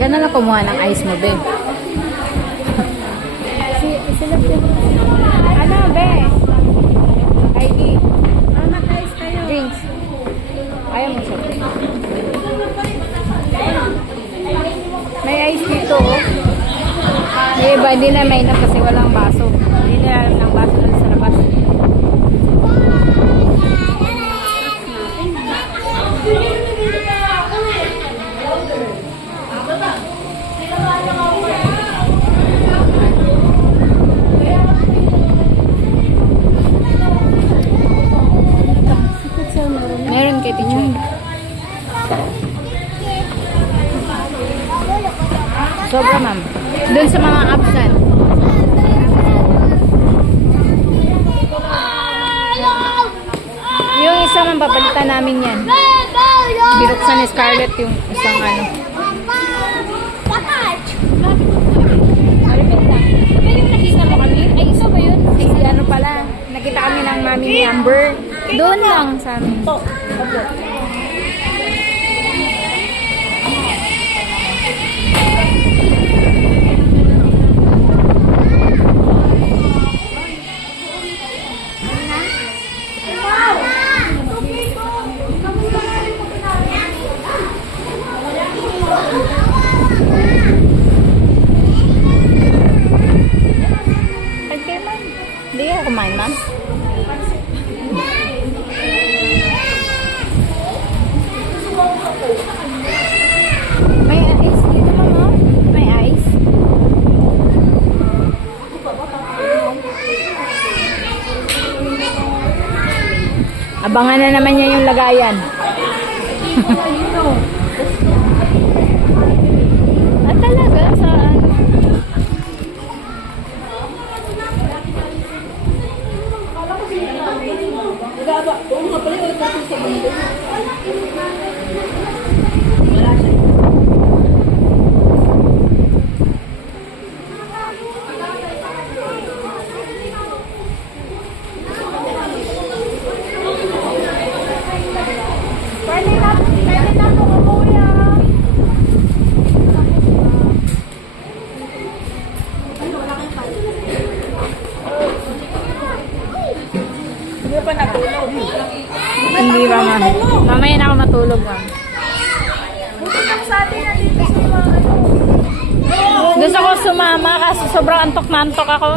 ka na lang kumuha ng ice mo, be. Sila ano, be? ID. Mag-ice kayo. Drinks. Ayaw mo siya. May ice dito, oh. May iba, hindi na may na kasi walang baso. Hindi na ng baso lang sa labas. Meron kay Tichoy. Sobra, ma'am. Doon sa mga absent. Yung isa man, papalitan namin yan. Binuksan ni Scarlett yung isang ano. Pero yung nakita mo kami, ay isa ba yun? Si ano pala, nakita kami ng mami ni Amber. Doon lang sa amin. Okay, ma'am. Hindi ka kumain, ma'am? May ice dito, ma'am, oh. May ice. Abangan na naman niya yung lagayan. Ah, talaga? Saan? Pwede na po kuya. Hindi pa natulog. Hindi ba, ma'am? Mamaya na ako matulog, ma'am. Sa atin na dito sa mga ano. Gusto ko sumama kasi sobrang antok na antok ako.